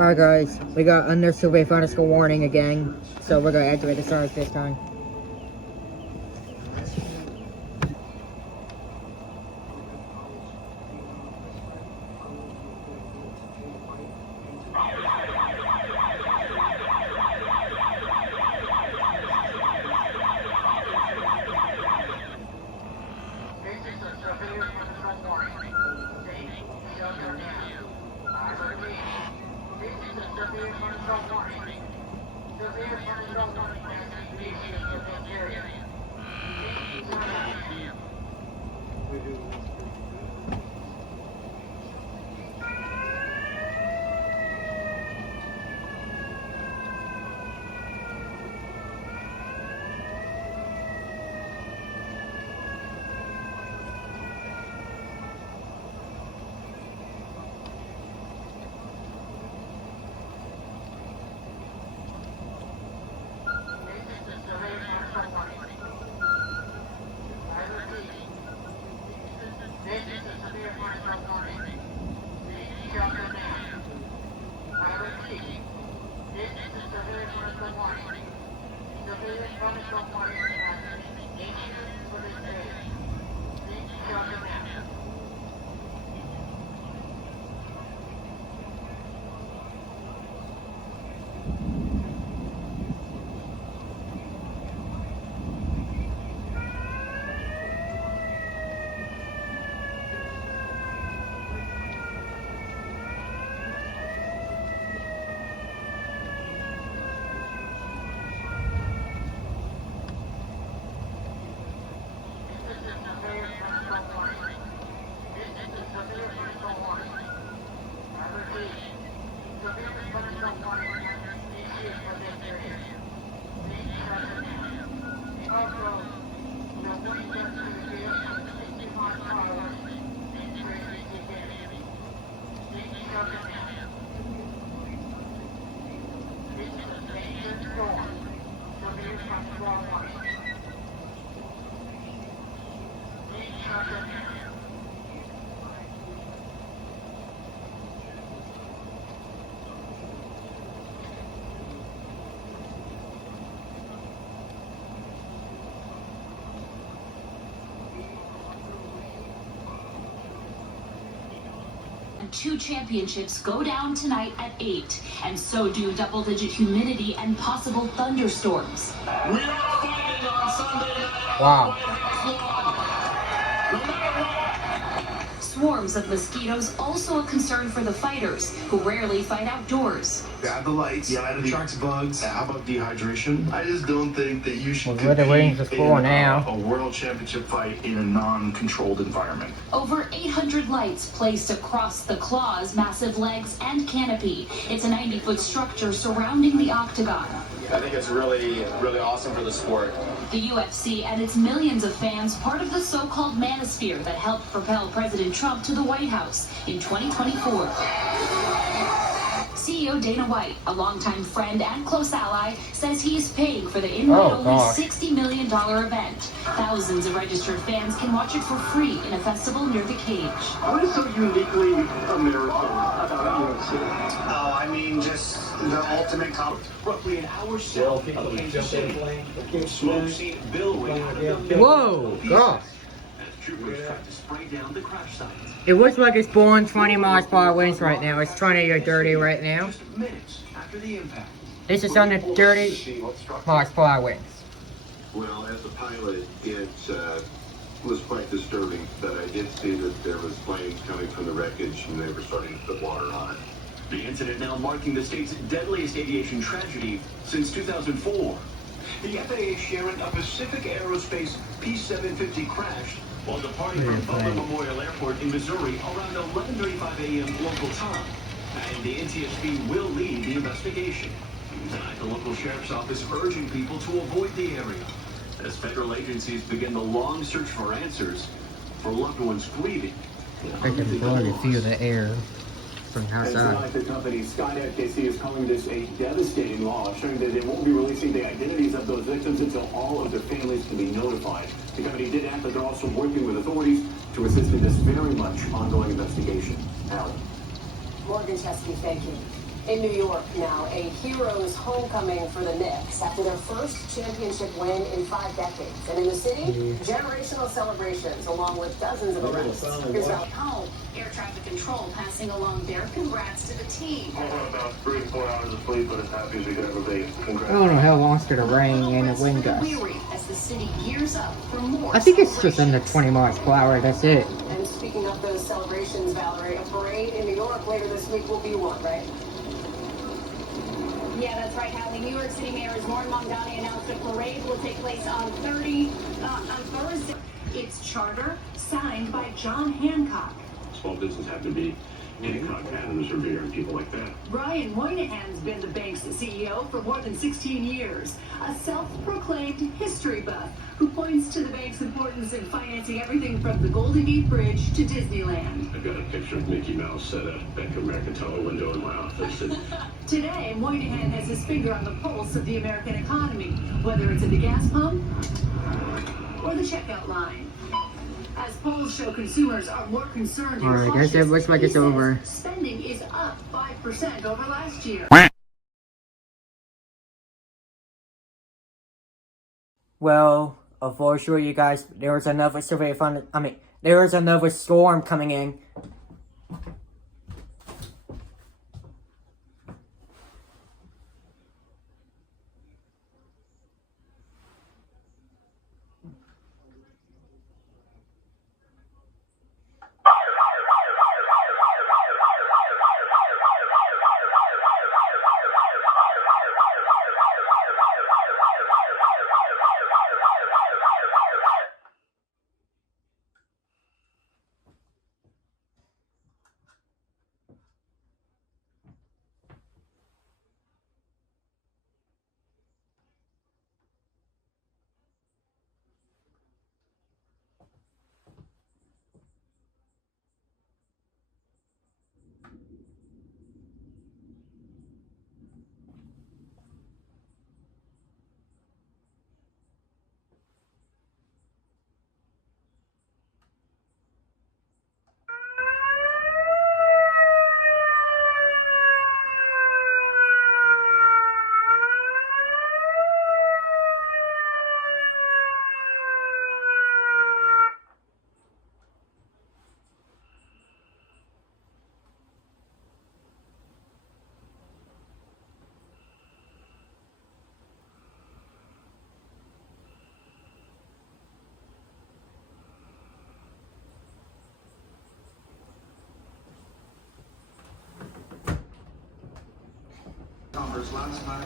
Alright guys, we got under severe thunderstorm warning again, so we're gonna activate the stars this time. Two championships go down tonight at 8, and so do double-digit humidity and possible thunderstorms. We are fighting on Sunday night. Wow. No matter what. Swarms of mosquitoes also a concern for the fighters, who rarely fight outdoors. Add the lights, yeah, it attracts bugs. How about dehydration? I just don't think that you should Well, we're waiting for compete school in now. a world championship fight in a non-controlled environment. Over 800 lights placed across the claws, massive legs, and canopy. It's a 90-foot structure surrounding the octagon. I think it's really awesome for the sport. The UFC and its millions of fans part of the so-called manosphere that helped propel President Trump to the White House in 2024. CEO Dana White, a longtime friend and close ally, says he is paying for the invite-only $60 million event. Thousands of registered fans can watch it for free in a festival near the cage. What is so uniquely American about UFC? Oh, I mean, just the ultimate Roughly an hour south of Kansas City. Smoke scene billowing out of the Whoa, gosh. as troopers tried to spray down the crash sites. It looks like it's blowing 20 miles per hour winds right now. It's 20 or 30 right now. Just minutes after the impact. This is under 30 miles per hour winds. Well, as a pilot, it was quite disturbing, but I did see that there was flames coming from the wreckage and they were starting to put water on it. The incident now marking the state's deadliest aviation tragedy since 2004. The FAA sharing a Pacific Aerospace P-750 crashed while departing from Butler Memorial Airport in Missouri around 11:35 a.m. local time. And the NTSB will lead the investigation. Tonight, the local sheriff's office urging people to avoid the area as federal agencies begin the long search for answers for loved ones grieving. I can barely feel the air from And outside. tonight, the company Skynet KC is calling this a devastating loss, showing that they won't be releasing the identities of those victims until all of their families can be notified. The company did add that they're also working with authorities to assist in this very much ongoing investigation. Alan. Morgan Chesky, thank you. In New York now, a hero's homecoming for the Knicks after their first championship win in 5 decades. And in the city, generational celebrations along with dozens of arrests. Here's about home. Air traffic control passing along their congrats to the team. I want about 3 to 4 hours of sleep, but as happy as we could ever be. Congrats. I don't know how long it's gonna rain and the wind gusts. As the city gears up for more. I think it's just under 20 miles per hour, that's it. And speaking of those celebrations, Valerie, a parade in New York later this week will be one, right? Yeah, that's right, Hallie. New York City Mayor Zoran Mamdani announced a parade will take place on Thursday. Its charter signed by John Hancock. Small business have to be Hancock, Adams, Revere, and people like that. Brian Moynihan's been the bank's CEO for more than 16 years. A self-proclaimed history buff who points to the bank's importance in financing everything from the Golden Gate Bridge to Disneyland. I've got a picture of Mickey Mouse at a Bank of America teller window in my office. Today, Moynihan has his finger on the pulse of the American economy, whether it's at the gas pump or the checkout line. As polls show, consumers are more concerned. Alright, guys, it looks like it's over. Spending is up 5% over last year. Well, unfortunately, you guys, there was another there was another storm coming in.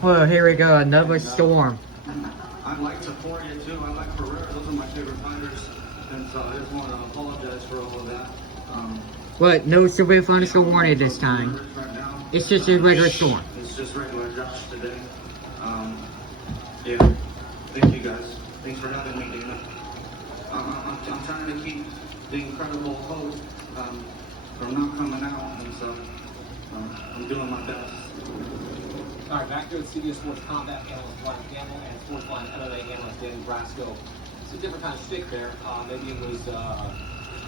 Well, here we go, another storm. I like Taporia too. I like Herrera. Those are my favorite fighters. And so I just want to apologize for all of that. But no severe thunderstorm warning this time. It's just a regular storm. It's just regular Josh today. Yeah. Thank you guys. Thanks for having me, Dana. I'm trying to keep the incredible host from not coming out, and so I'm doing my best. All right, back to the CBS Sports combat analyst Brian Campbell and sports line MMA analyst Danny Brasco. It's a different kind of stick there. Maybe it was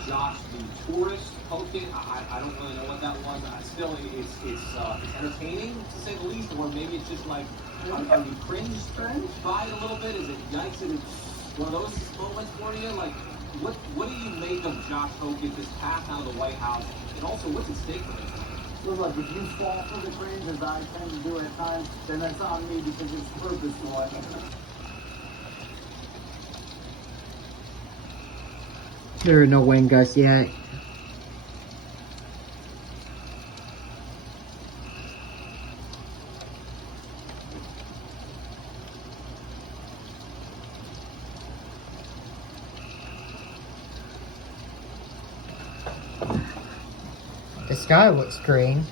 Josh the tourist poking. I don't really know what that was. Still, it's entertaining to say the least, or maybe it's just like, are you cringed by it a little bit? Is it yikes? Is it one of those moments for you? Like, what do you make of Josh Hogan, this path out of the White House, and also what's at stake for this? So look, if you fall for the cringe, as I tend to do at times, then that's on me because it's purposeful. There are no wind gusts yet. The sky looks green.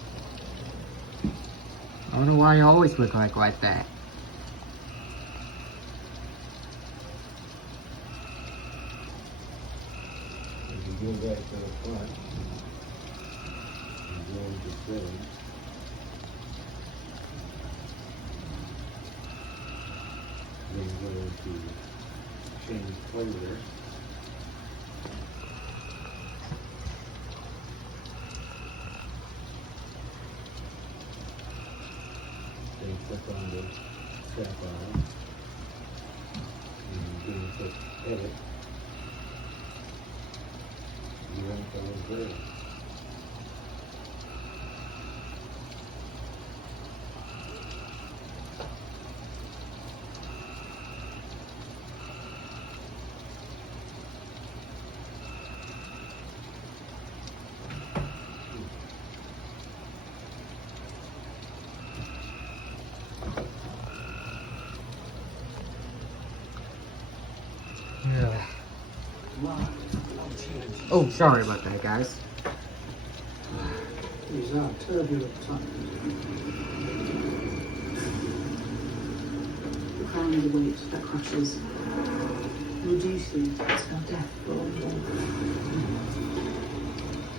I don't know why you always look like that. If you go back to the front, you're going to settings. Then go to change flavor. click on the strap on. And then click edit. Your info is there. Yeah. Oh, sorry about that, guys. These are turbulent times. Preparing the weight that crushes. Reducing extra death for all.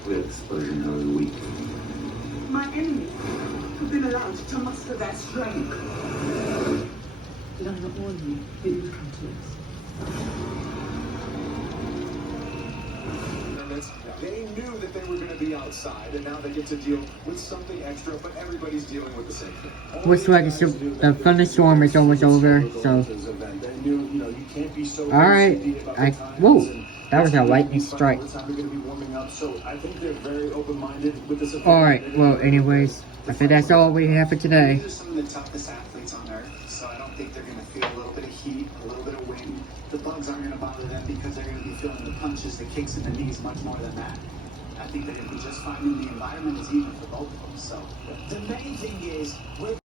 We had explosion of the week. My enemies have been allowed to muster their strength. Did I not warn you that you would come to us? They knew that they were going to be outside, and now they get to deal with something extra, but everybody's dealing with the same thing. Looks like the thunderstorm is almost over, so. Alright. Whoa! That was a lightning strike. Alright, well, anyways, I think that's all we have for today. These are some of the toughest athletes on earth, so I don't think they're going to feel a little bit of heat, a little bit of wind. The bugs aren't going to bother them because they're going to be feeling the punches, the kicks in the knees much more than that. I think they're going to be just fine, and the environment is even for both of them. So the main thing is we're